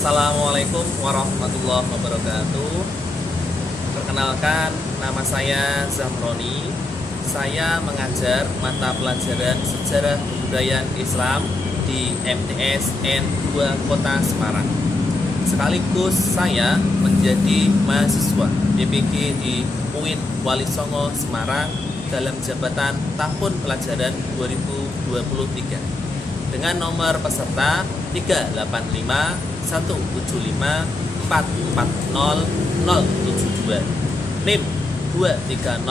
Assalamualaikum warahmatullahi wabarakatuh. Perkenalkan, nama saya Zamroni. Saya mengajar mata pelajaran Sejarah Kebudayaan Islam di MTS N2 Kota Semarang. Sekaligus saya menjadi mahasiswa DPG di UIN Wali Songo Semarang dalam jabatan tahun pelajaran 2023 dengan nomor peserta 385 175 440 072, NIM 230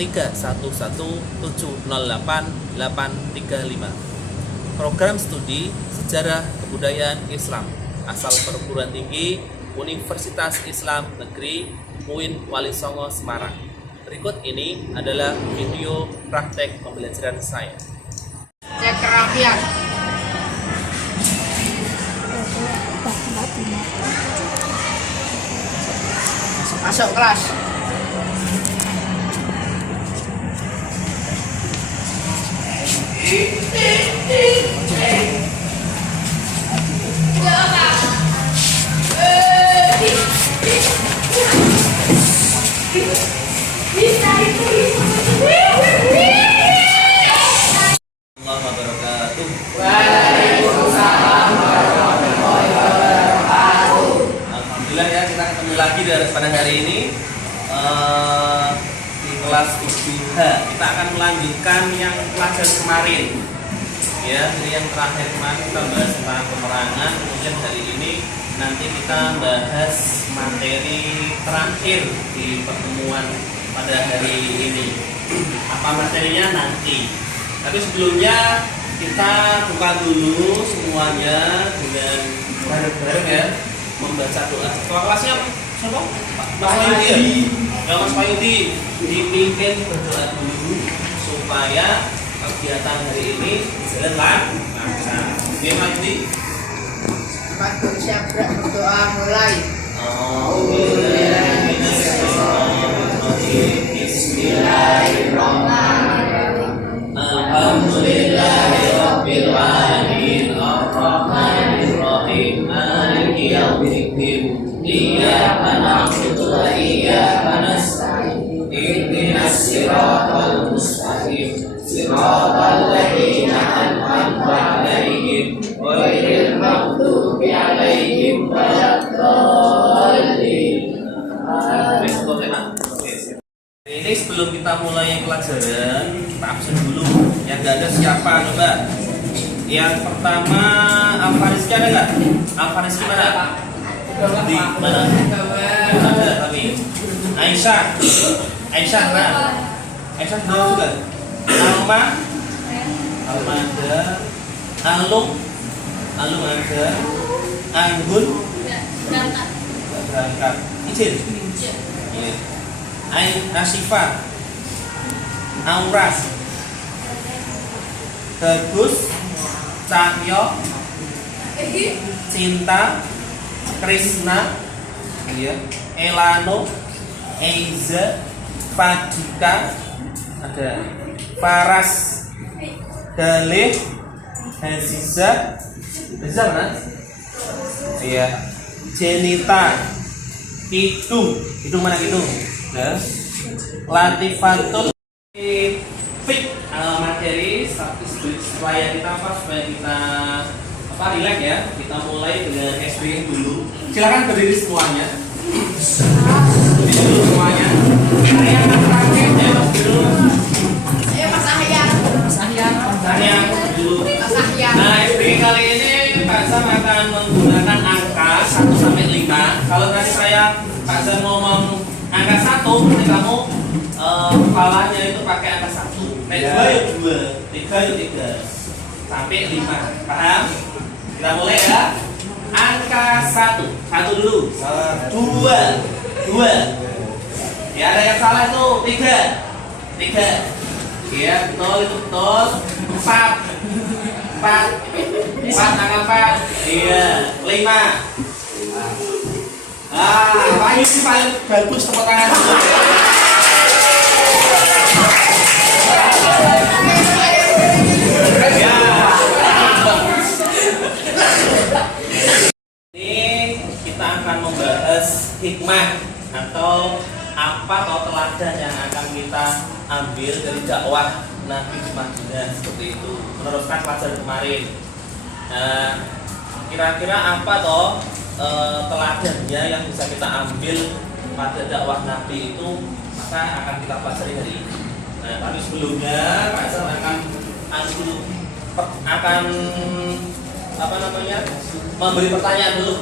311 708 835. Program studi Sejarah Kebudayaan Islam asal perguruan tinggi Universitas Islam Negeri UIN Wali Songo Semarang. Berikut ini adalah video praktek pembelajaran saya. Cek kerapian. Masuk kelas. Waalaikumsalam warahmatullahi wabarakatuh. Alhamdulillah ya, kita ketemu lagi pada hari ini di kelas 7H. Kita akan melanjutkan yang pelajaran kemarin. Ya, jadi yang terakhir kemarin kita bahas tentang pemerangan. Kemudian hari ini nanti kita bahas materi terakhir di pertemuan pada hari ini. Apa materinya nanti. Tapi sebelumnya kita buka dulu semuanya dengan bareng-bareng ya, membaca doa. Ketua kelasnya siapa? Mas Payudi ya? Mas Payudi dipimpin berdoa dulu supaya kegiatan hari ini berjalan lancar. Oke, Mas Payudi. Pak Guru siap berdoa mulai. Bismillahirrahmanirrahim. Alhamdulillahirabbil alamin arrahmanir rahim maliki yaumiddin iyyaka na'budu wa iyyaka nasta'in ihdinas siratal mustaqim siratal ladzina an'amta 'alaihim ghairil maghdubi 'alaihim waladdallin. Ini sebelum kita mulai pelajaran, kita absen dulu. Yang gak ada siapa, coba. Yang pertama, Alfarizki ada nggak? Alfarizki mana? Di mana? Ada tapi. Aisyah, Aisyah mana? Aisyah juga. Alma ada. Alung ada. Anggun berangkat. Izin. Iya. Nasifah, Auras, Bagus, Cahyo, Cinta, Krisna, Elano, Eiza, Fadika, ada Faras, Galih, Haziza, Haziza mana? Iya, Jenita, Hidung mana Hidung? Latifatul fit materi supaya kita supaya kita relax ya. Kita mulai dengan SBM dulu. Silakan berdiri semuanya. Berdiri dulu semuanya. Saya akan praktek ya Mas dulu. Ayo Mas Ahyan. Saya dulu. Nah, SBM kali ini Pak Sam akan menggunakan angka 1 sampai 5. Kalau tadi Pak Sam ngomong angka 1, nanti kamu kepalanya itu pakai angka 1. Naik 2 yuk 2, 3 yuk 3, sampai 5. Paham? Kita mulai ya. Angka 1 dulu. 2. Ya, ada yang salah itu 3. Ya, betul itu betul. 4 angka 4. Iya, 5. Pak Yudi paling bagus tepuk tangan. Ya. hikmah atau apa atau teladan yang akan kita ambil dari dakwah Nabi di Madinah seperti itu. Meneruskan pelajaran kemarin. Nah, kira-kira apa toh teladannya yang bisa kita ambil pada dakwah Nabi itu, maka akan kita pelajari hari ini. Nah, tapi sebelumnya Pak Azhar akan memberi pertanyaan dulu.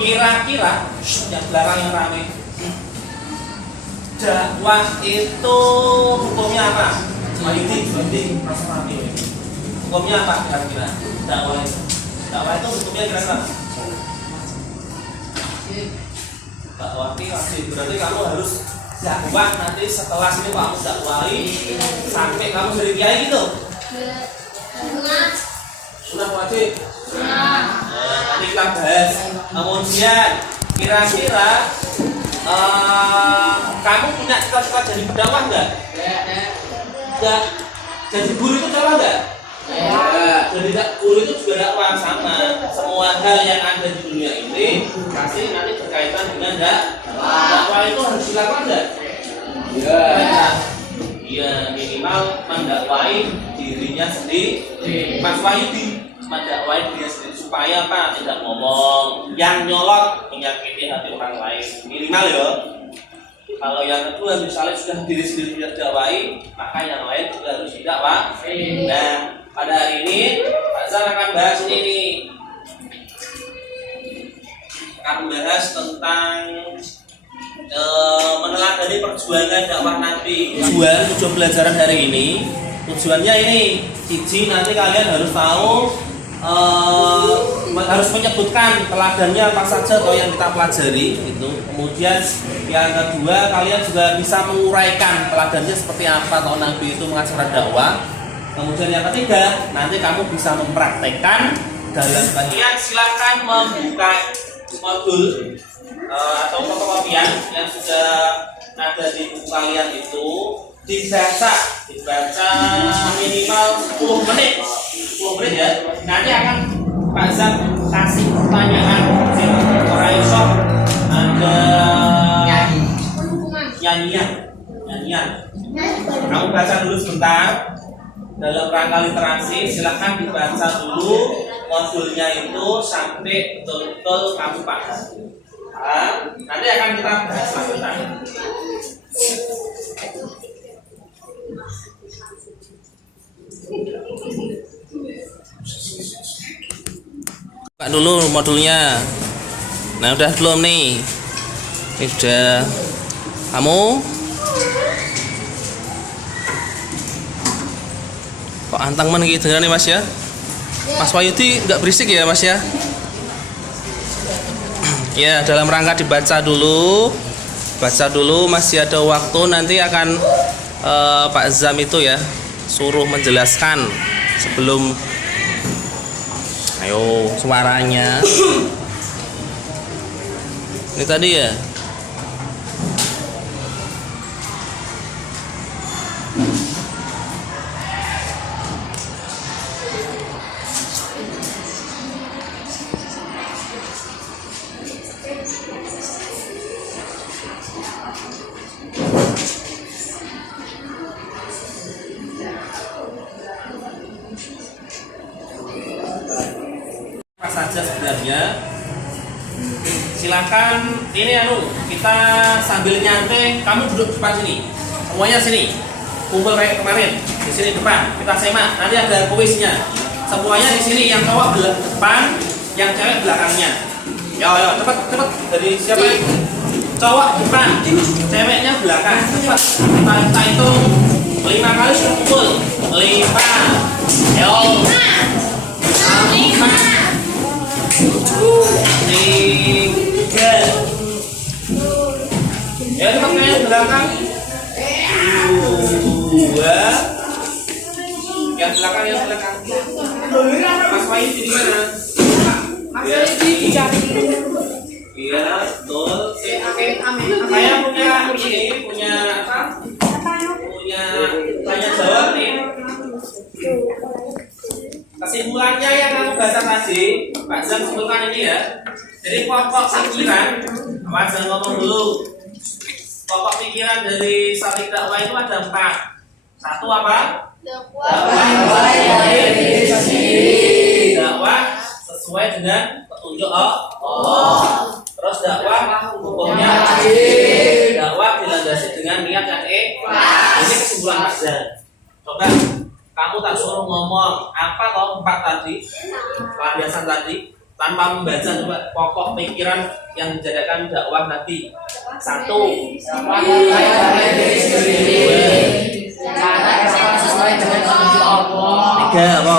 Kira-kira yang belakang yang ramai, dakwah itu hukumnya apa? Ayudi, rasa ramai. Hukumnya apa kira-kira? Dakwah itu hukumnya kira-kira? Dakwah ini wajib, berarti kamu harus dakwah nanti setelah ini kamu dakwahi sampai kamu jadi kiai gitu. Sudah wajib. Nanti kita bahas. Kemudian kira-kira kamu punya cita-cita jadi pendakwah enggak? Enggak. Jadi guru itu salah enggak? Jadi guru itu juga dakwah sama. Semua hal yang ada di dunia ini pasti nanti berkaitan dengan dakwah itu harus dilakukan enggak? Iya, minimal mendakwahi dirinya sendiri. Mas Wahyudi mendakwahi dirinya sendiri supaya apa? Tidak ngomong yang nyolot menyakiti hati orang lain. Minimal ya. Kalau yang kedua misalnya sudah diri sendiri tidak dakwahi, maka yang lain juga harus didakwahi. Nah, pada hari ini Pak Zan akan bahas ini. Akan bahas tentang meneladani perjuangan dakwah Nabi. Tujuan pelajaran hari ini, tujuannya ini, siji nanti kalian harus tahu, harus menyebutkan teladannya apa saja atau yang kita pelajari itu. Kemudian yang kedua kalian juga bisa menguraikan teladannya seperti apa atau Nabi itu mengajarkan dakwah. Kemudian yang ketiga nanti kamu bisa mempraktekkan dalam bagian. Silakan membuka modul atau fotokopian yang sudah ada di buku kalian itu, dibaca minimal 10 menit ya. Nanti akan Pak Zam kasih pertanyaan orang isok, ada nyanyian. Kamu baca dulu sebentar dalam rangka literasi. Silahkan dibaca dulu modulnya itu sampai betul-betul kamu paham. Nanti akan kita bahas lanjutan. Buka dulu modulnya. Nah, udah belum nih? Ini udah. Kamu kok antang men gitu nih Mas ya? Mas Wahyudi nggak berisik ya Mas ya? Ya, dalam rangka dibaca dulu, masih ada waktu. Nanti akan Pak Zam itu ya suruh menjelaskan sebelum. Ayo suaranya. Ini tadi ya. Saja sebenarnya. Silakan ini kita sambil nyantai, kamu duduk depan sini. Semuanya sini. Kumpul kayak kemarin. Di sini depan. Kita semak. Nanti ada kuisnya. Semuanya di sini, yang cowok depan, yang cewek belakangnya. Yo, cepet. Dari siapa? Cowok depan, ceweknya belakang. Cepet. Kita hitung 5 kali kumpul. 5. Yo. 5. 3. Ya, cepat kalian belakang. 2. Yang belakang. Mas Wahyudi di mana? Mas Wahyudi di Jambi. Iya, betul. Saya punya apa? Punya tanya jawab nih. Kesimpulannya yang kamu baca tadi, Pak Zam simpulkan ini ya. Jadi pokok pikiran Mas jangan ngomong dulu. Pokok pikiran dari satu dakwah itu ada 4. Satu apa? Dakwah sesuai dengan petunjuk Allah. Terus dakwah hukumnya dakwah dilandasi dengan niat yang Ini kesimpulan aja. Coba kamu tak suruh ngomong apa toh 4 tadi, pembahasan tadi, tanpa membaca coba pokok pikiran yang menjadikan dakwah tadi. 1. sesuai dengan petunjuk Allah. 3 apa?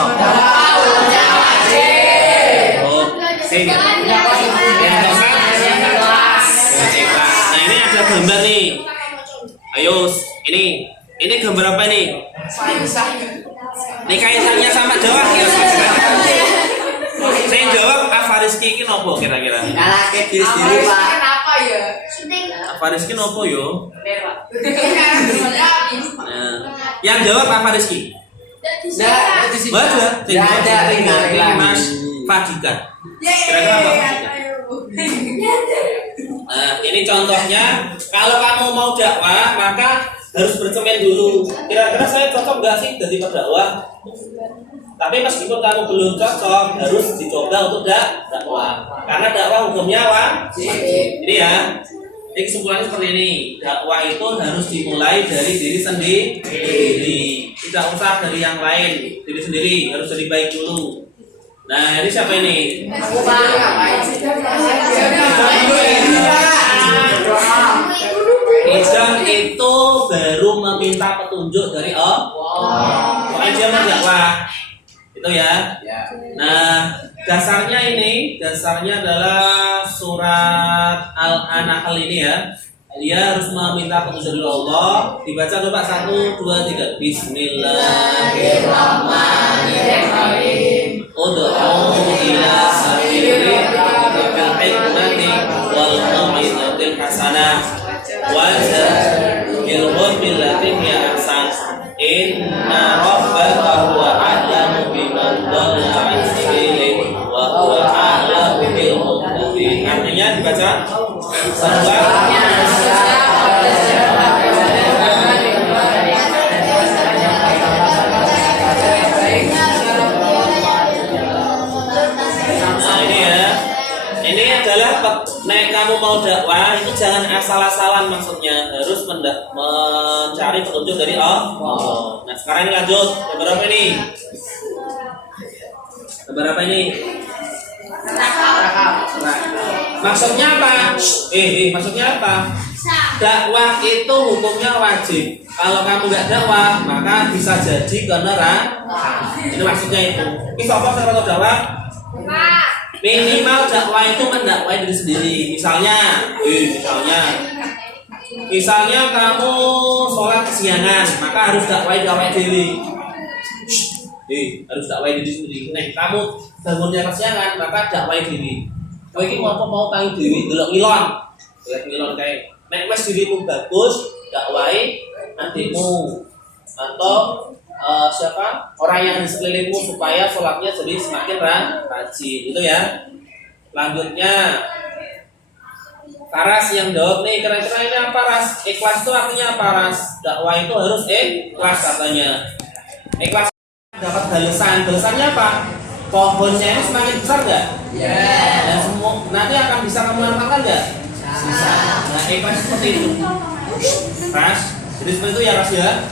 Nah ini ada gambar nih. Ayo, ini gambar apa nih? Ini kaitannya sama jawab ya. Saya jawab Afariski ini nopo kira-kira? Kalahke diri sendiri, Pak. Kenapa ya? Afariski nopo yo? Nah, yang jawab Afariski? Baca, tinggal Mas Fadika. Kira-kira apa Fadika? Nah, ini contohnya. Kalau kamu mau dakwah, maka harus bercermin dulu. Kira-kira saya cocok nggak sih jadi pendakwah? Tapi meskipun kamu belum cocok, harus dicoba untuk dakwah. Karena dakwah hukumnya wajib. Jadi ya, ini kesimpulannya seperti ini. Dakwah itu harus dimulai dari diri sendiri. Tidak usah dari yang lain. Diri sendiri harus jadi baik dulu. Nah, ini siapa ini? Ijam itu baru meminta petunjuk dari Allah. Pokoknya dia mendakwah. Itu ya. Nah, dasarnya adalah surat Al-Nahl ini ya. Dia harus meminta petunjuk dari Allah. Dibaca coba 1, 2, 3. Bismillahirrahmanirrahim. Ud'u ila sabili bil hikmati wal mau'izatil hasanah wajahilhum billati hiya ahsan. Inna rabbaka huwa a'lamu biman dhalla 'an sabilihi wa huwa a'lamu bil muhtadin. Artinya dibaca nek kamu mau dakwah itu jangan asal-asalan, maksudnya harus mencari petunjuk dari Allah. Nah sekarang ini lanjut beberapa ini. Maksudnya apa? Maksudnya apa? Dakwah itu hukumnya wajib. Kalau kamu nggak dakwah maka bisa jadi neraka. Ini maksudnya itu. Ini apa cara dakwah? Minimal dakwah itu mendakwai diri sendiri. Misalnya kamu sholat kesiangan, maka harus dakwai diri. Harus dakwai diri sendiri. Nih, kamu bangunnya kesiangan, maka dakwai diri. Kau ini mau tahu diri, delok ngilon kayak. Nek wis dirimu bagus, dakwai adikmu atau siapa orang yang di sekelilingmu supaya sholatnya jadi semakin rajin, itu ya. Lanjutnya Paras yang jawab nih, kira-kira ini apa Ras? Ikhlas itu artinya apa Ras? Dakwah itu harus ikhlas katanya. Ikhlas dapat balasannya apa? Pohonnya ini semakin besar nggak? Dan semua nanti akan bisa kamu manfaatkan nggak? Bisa. Nah ikhlas seperti itu Ras. Jadi seperti itu ya Ras ya.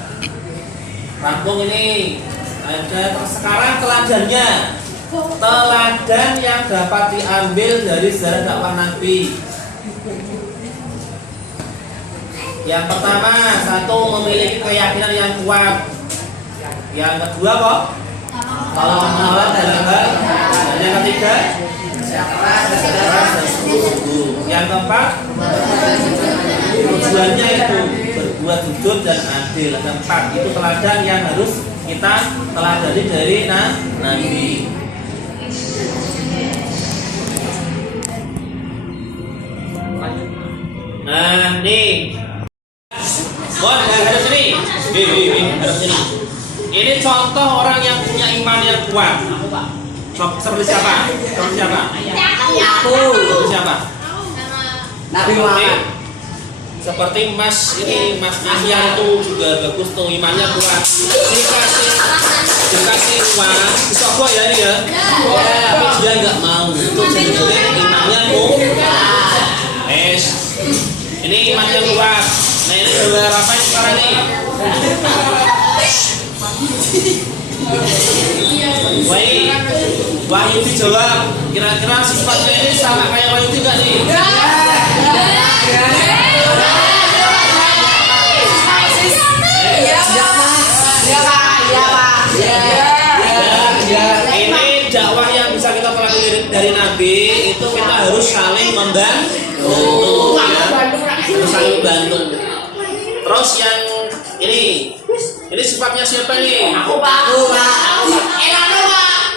Rampung ini. Ada sekarang teladannya. Teladan yang dapat diambil dari sejarah dakwah Nabi. Yang pertama, 1 memiliki keyakinan yang kuat. Yang kedua kok? Kalau menolak dalam hal. Dan yang ketiga, yang keempat, tujuannya itu berbuat jujur dan adil. Yang keempat, itu teladan yang harus kita teladani dari Nabi. Nah, nih. Harus sini. Harus sini. Ini contoh orang yang punya iman yang kuat. Seperti siapa? Seperti siapa? Seperti siapa? Nabi Muhammad. Seperti Mas Ahyan itu juga bagus tuh, imannya kuat. Dikasih uang, disogok ya ini ya. Tapi dia nggak mau. Itu sebenarnya imannya ini imannya kuat. Nah ini gambar apa yang sekarang nih? Wahyudi jawab. Kira-kira sifatnya ini sama kayak Wahyudi nggak nih? Ini dakwah yang bisa kita pelajari dari Nabi itu kita harus saling membantu, ya. Harus saling membantu. Terus yang ini sifatnya siapa nih? Aku Pak.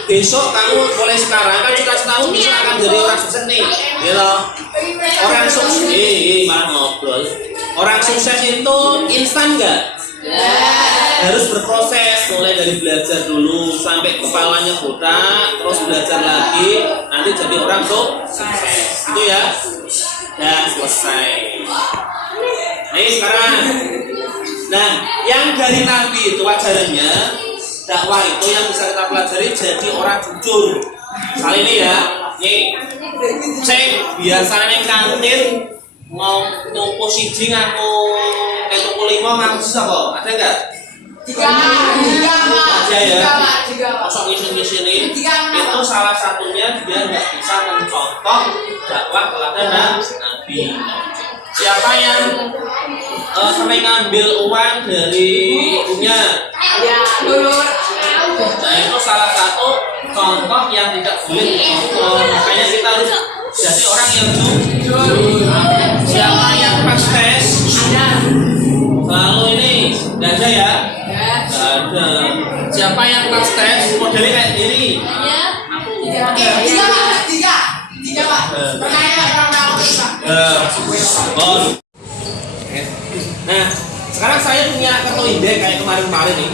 Besok kamu mulai sekarang kan cita-citamu besok akan jadi orang sukses nih, gitu. Orang sukses, malah ngobrol. Orang sukses itu instan nggak? Harus berproses, mulai dari belajar dulu sampai kepalanya botak, terus belajar lagi, nanti jadi orang sukses. Itu ya, dan selesai. Nih sekarang, nah yang dari Nabi itu ajarannya dakwah itu yang bisa kita pelajari jadi orang jujur. Kali ini ya, nih, cek biasanya yang kantin mau tuku siji ngaku tuku 5 ngaku sapa? Ada enggak? Tiga aja ya. Kosong ngisi-ngisi itu salah satunya dia nggak bisa mencontoh dakwah teladan Nabi. Siapa yang sering ngambil uang dari ibunya? Ya, dulur. Nah itu salah satu contoh yang tidak boleh dicontoh. Makanya kita harus jadi orang yang jujur. Siapa yang pas tes? Selalu ini, nggak ada ya? Nggak ada. Siapa yang pas tes? Modelnya kayak gini. Tiga Pak. Nah, sekarang saya punya kartu indeks kayak kemarin-kemarin nih.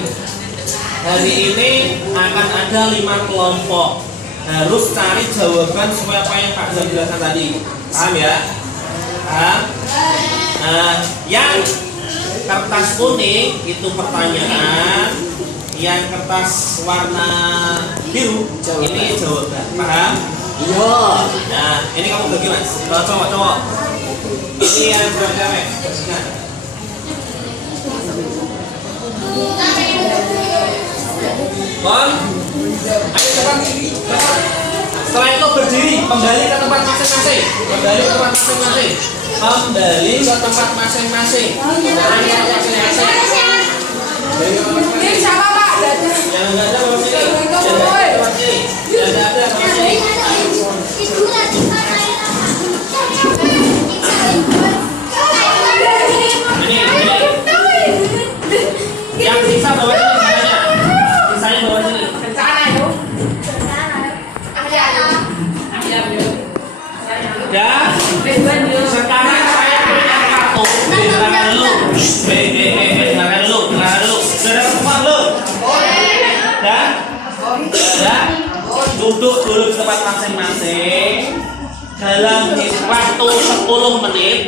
Hari ini akan ada 5 kelompok. Harus cari jawaban supaya apa yang Pak Zam jelaskan tadi. Paham ya? Paham? Nah, yang kertas kuning itu pertanyaan, yang kertas warna biru ini jawaban. Paham? Iya. Nah, ini kamu bagi Mas. Kalau cowok-cowok. Ini yang cewek-cewek. Nah. Kon, ayo cepat. Setelah itu berdiri, kembali ke tempat masing-masing. Kembali ke tempat masing-masing. Kembali ke tempat masing-masing. Ini siapa Pak? Yang nggak ada bawa sini. Yang nggak ada bawa sini. Yang nggak ada bawa sini. Ini. Yang bisa bawa sini sisanya. Sisanya bawa sini. Dan sekarang saya punya kartu. Dengarkan dulu. Dengarkan dulu. Sudah semua belum? Dan duduk dulu di tempat masing-masing. Dalam waktu 10 menit,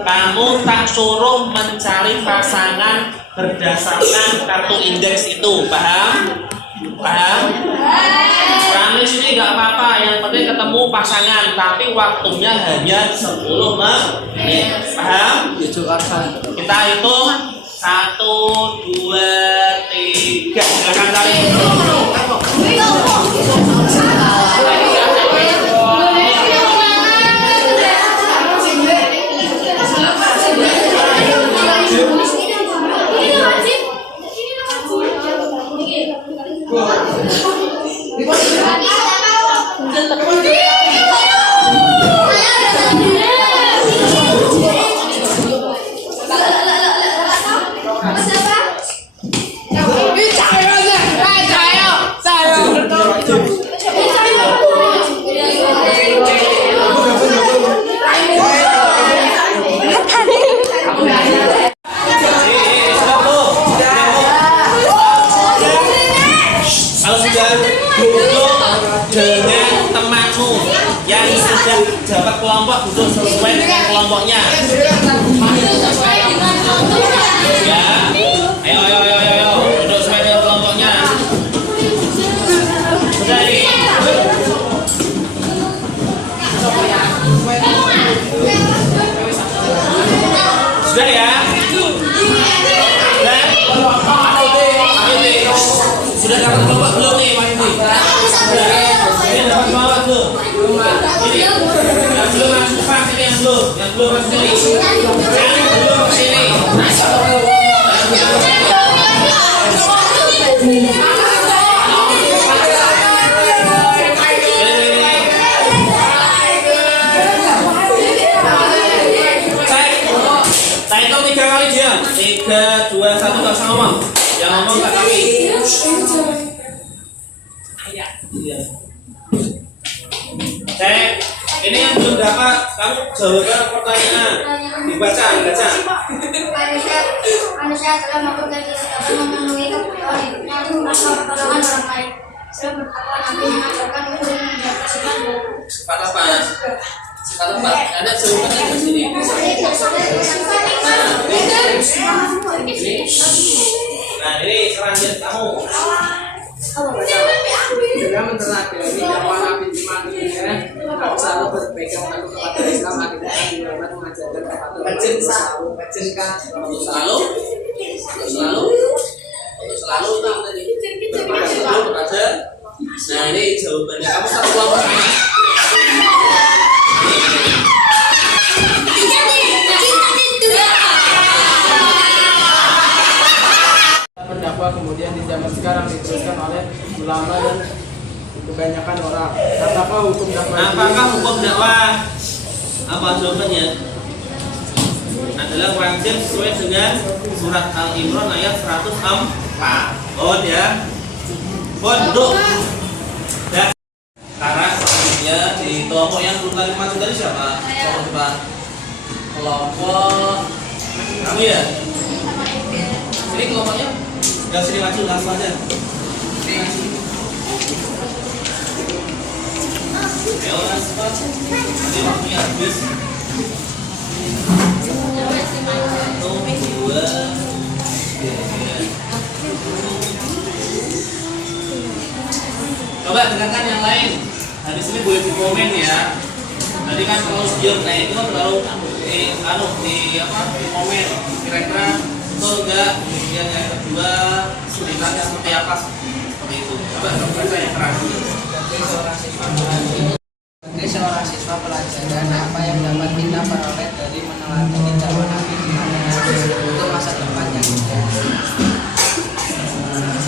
kamu tak suruh mencari pasangan berdasarkan kartu indeks itu. Paham? Paham? Kami sini nggak apa-apa, yang penting ketemu pasangan, tapi waktunya hanya 10 menit. Paham? Kita hitung 1, 2, 3. Silakan cari. kamu yang sudah dapat kelompok duduk sesuai dengan kelompoknya. Ya, ayo, duduk sesuai dengan kelompoknya. Sudah ini. Sudah ya. Sudah dapat kelompok belum nih, Pak Indi? Ini dapat kelompok belum? Ini yang belum masuk Pak, ini yang belum masuk sini. Yang belum ke sini. Saya hitung 3 kali dia. 3, 2, 1, nggak usah ngomong. Yang ngomong Kak Kami. Cek, ini yang belum dapat, kamu jawaban pertanyaan. Dibaca. Manusia telah melakukan kesalahan memenuhi kebutuhan hidupnya untuk merasa pertolongan orang lain. Sebab bertakwa nanti mengajarkan untuk menjadikan Sifat apa? Ada jawabannya di sini. Nah, ini selanjutnya kamu. Dengan meneladani dakwah Nabi Muhammad selalu berpegang teguh kepada Islam, akhirnya Muhammad mengajarkan Selalu tadi berpegang kepada. Nah, ini jawabannya kamu satu kelompok. pendakwah kemudian di zaman sekarang diteruskan oleh ulama dan kebanyakan orang. Apakah hukum dakwah? Apa jawabannya? Adalah wajib sesuai dengan surat Al-Imran ayat 104. Oh ya. Pondok. Dan karena selanjutnya di kelompok yang belum kali masuk tadi siapa? Coba. Kelompok kamu ya? Ini kelompoknya? Gak sini maju langsung aja. Ayo cepat. Ini waktunya habis. 1, 2, 3. Coba dengarkan yang lain. Habis ini boleh di komen ya. Tadi kan kalau diam, nah itu kan terlalu di komen. Kira-kira betul enggak? Kemudian yang kedua ceritanya seperti apa? Seperti itu. Coba baca yang terakhir. Sebagai seorang siswa pelajaran, apa yang dapat kita peroleh dari meneladani dakwah Nabi untuk masa depan yang indah?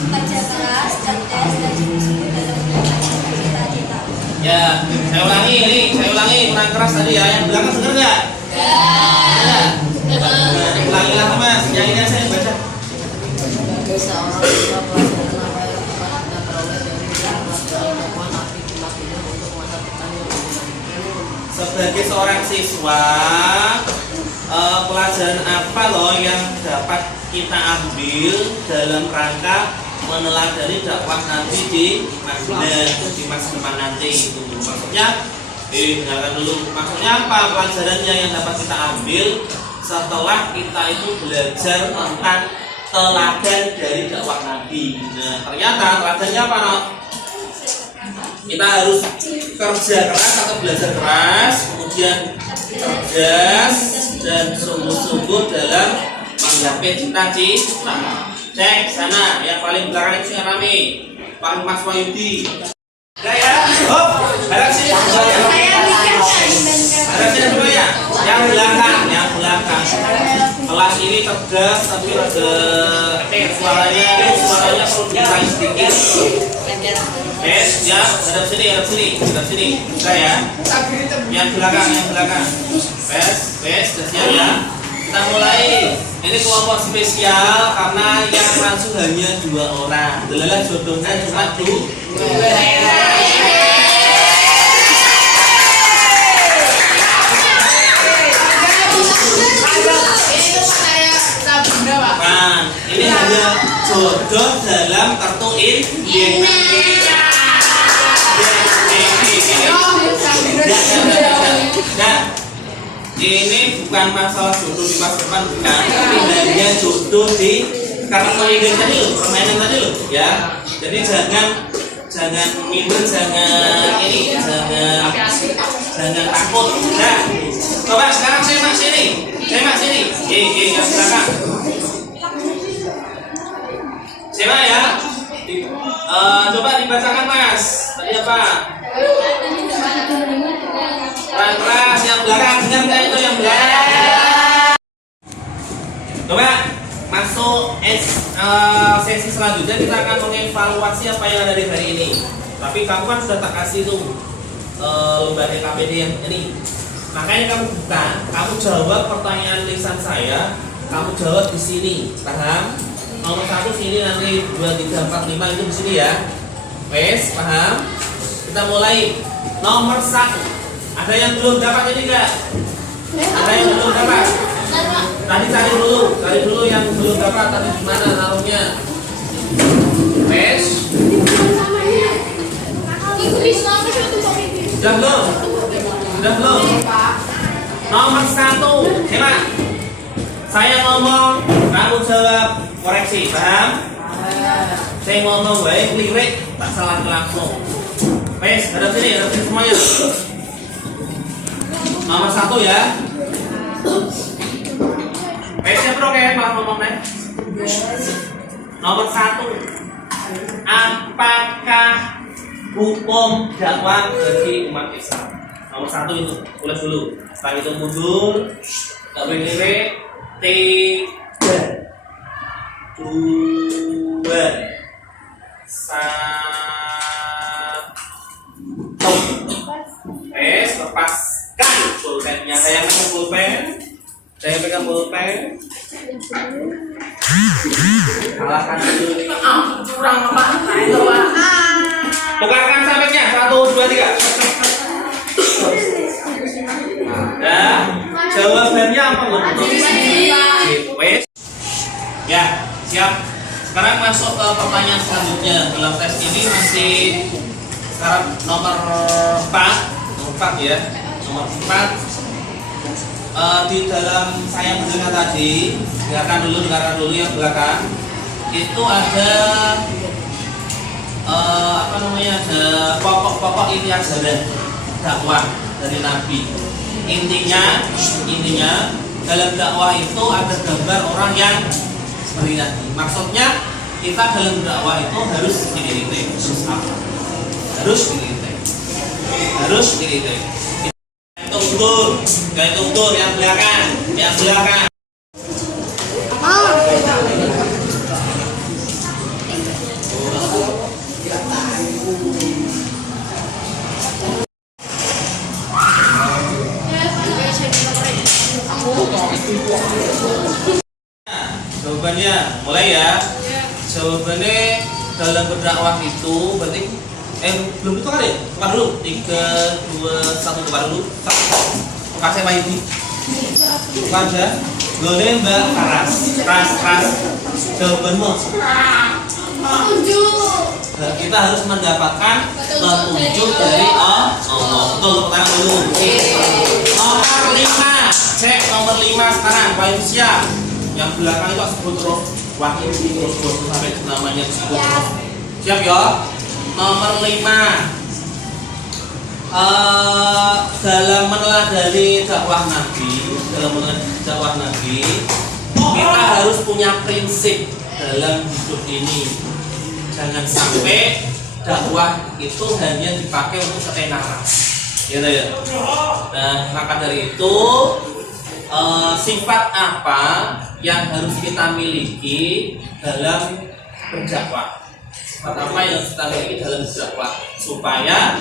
kerja keras, cerdas, dan sungguh-sungguh dalam mencapai cita-cita. Ya, saya ulangi kurang keras tadi ya. Yang belakang dengar nggak? Ulangi lagi mas. Yang ini saya baca. Sebagai seorang siswa pelajaran, apa yang dapat kita peroleh dari meneladani dakwah Nabi untuk masa depan yang indah? Sebagai seorang siswa, pelajaran apa loh yang dapat kita ambil dalam rangka meneladani dakwah Nabi di Madinah di masa depan nanti itu maksudnya dengarkan dulu maksudnya apa pelajarannya yang dapat kita ambil setelah kita itu belajar tentang teladan dari dakwah Nabi. Nah ternyata teladannya apa no? Kita harus kerja keras atau belajar keras kemudian cerdas dan sungguh-sungguh dalam menggapai cita-cita. Cek sana yang paling belakang itu yang rame Pak Mas Wahyudi. Udah ya? Oh, harap sini semuanya. Harap sini semuanya. Yang belakang. Kelas ini cerdas tapi rada suaranya perlu dikurangi sedikit. Ya, hadap sini. Udah ya. Yang belakang. Sudah siap ya. Kita mulai. Ini kelompok spesial karena yang masuk hanya 2 orang. Delalah jodohnya cuma 2. Nah, ini hanya jodoh dalam kartu ini. Nah, ini bukan masalah jodoh di masa depan, bukan, tapi hanya jodoh di karena permainan tadi loh, ya. Jadi jangan minder, jangan takut. Nah, coba sekarang semak sini. Yang belakang. Semak ya. Coba dibacakan Mas. Tadi apa? Keras yang belakang, dengar itu yang belakang. Coba masuk sesi selanjutnya, kita akan mengevaluasi apa yang ada di hari ini. Tapi kamu kan sudah tak kasih tuh lembar KPD yang ini. Makanya kamu buka, kamu jawab pertanyaan lisan saya, kamu jawab di sini, paham? Nomor 1 sini, nanti 2, 3, 4, 5 itu di sini ya. Wes, paham? Kita mulai. Nomor 1. Ada yang belum dapat ini enggak? Ada yang belum dapat? Tadi cari dulu yang belum dapat tadi gimana naruhnya. Wes. Sudah belum? Nomor 1, hemat. Saya ngomong, kamu jawab koreksi, paham? Saya ngomong baik, lirik, tak salah langsung. Wes, hadap sini semuanya. Nomor 1 ya. Wesnya bro, kayak maaf ngomongnya. Nomor 1, apakah hukum dakwah bagi umat Islam? Nomor 1 itu, tulis dulu. Setelah itu mundur, tak boleh lirik. 3, 2, 1. Lepaskan pulpennya. Saya pegang pulpen. Kalahkan dulu. Kurang apa? Tukarkan sampingnya. 1, 2, 3. Nah, jawabannya apa loh? Wes. Ya, siap. Sekarang masuk ke pertanyaan selanjutnya. Dalam tes ini masih sekarang nomor 4 ya. Nomor 4. Di dalam saya mendengar tadi, dengarkan dulu yang belakang. Itu ada ada pokok-pokok inti ajaran dakwah dari Nabi. Intinya dalam dakwah itu ada gambar orang yang seperti Nabi. Maksudnya kita dalam dakwah itu harus diritik, harus diritik. Tunggu yang belakang. Jawabannya mulai ya. Jawabannya dalam berdakwah itu berarti belum itu kan ya? Tukar dulu. 3, 2, 1 tukar dulu. Kasih Pak Yudi. Tukar aja. Boleh Mbak keras. Jawabanmu. Kita harus mendapatkan petunjuk dari Allah. Betul, tangan dulu. Nomor 5. Cek nomor 5 sekarang. Pak Yudi siap. Yang belakang itu sebut terus. Wakil terus sampai namanya sebut terus. Siap ya? Nomor 5. Dalam meneladani dakwah Nabi, kita harus punya prinsip dalam hidup ini. Jangan sampai dakwah itu hanya dipakai untuk ketenaran. Ya. Nah, maka dari itu sifat apa yang harus kita miliki dalam berdakwah? Apa yang kita miliki dalam berdakwah supaya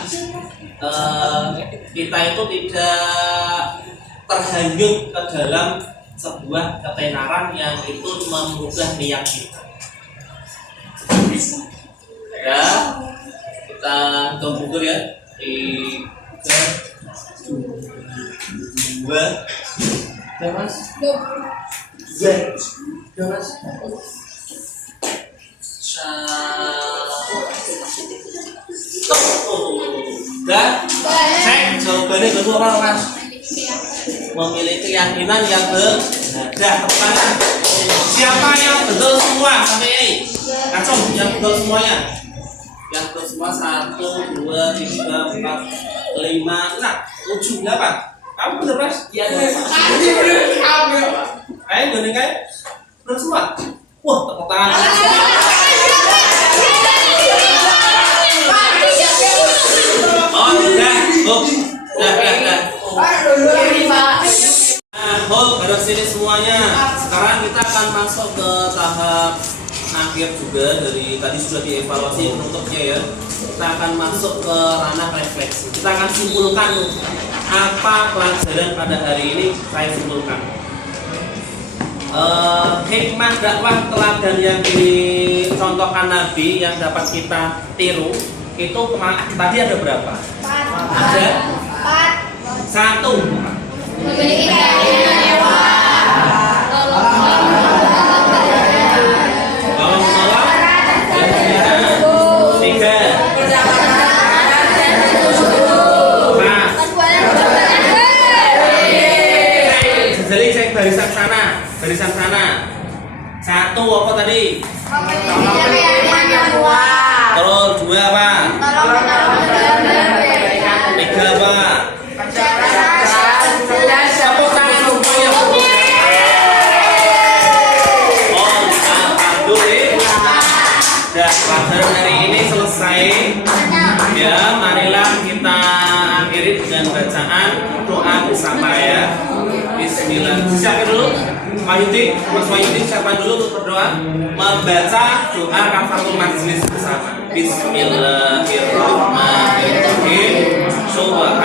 kita itu tidak terhanyut ke dalam sebuah ketenaran yang itu mengubah niat kita. Ya, kita hitung mundur ya. 3, 2, Mas. Dan cek jawabannya kedua apa Mas? memiliki keyakinan yang benar. Tepuk tangan. Siapa yang betul semua sampai ini? Kacau yang betul semuanya. Yang betul semua 1, 2, 3, 4, 5, 6, 7, 8. Kamu bener Mas? Iya. Ayo gini kayak bener semua. Wah, tepuk tangan. Oh, udah. Hold, beres sini semuanya. Sekarang kita akan masuk ke tahap akhir juga. Dari tadi sudah dievaluasi penutupnya ya. Kita akan masuk ke ranah refleksi. Kita akan simpulkan apa pelajaran pada hari ini. Saya simpulkan hikmah dakwah teladan yang dicontohkan Nabi yang dapat kita tiru itu tadi ada berapa? Ada 1. Memiliki keyakinan hewan. Tolong menolong. 3. Jadi cek barisan sana. 1 apa tadi? Terus 2 apa? 3 apa? Tepuk tangan semuanya. Oh, alhamdulillah. Dah, pelajaran hari ini selesai. Ya, marilah kita akhiri dengan bacaan doa bersama ya. Bismillah. Siapa dulu? Mas Wahyudi siapa dulu untuk berdoa? Membaca doa kafaratul majlis bersama. Bismillahirrahmanirrahim. Subhan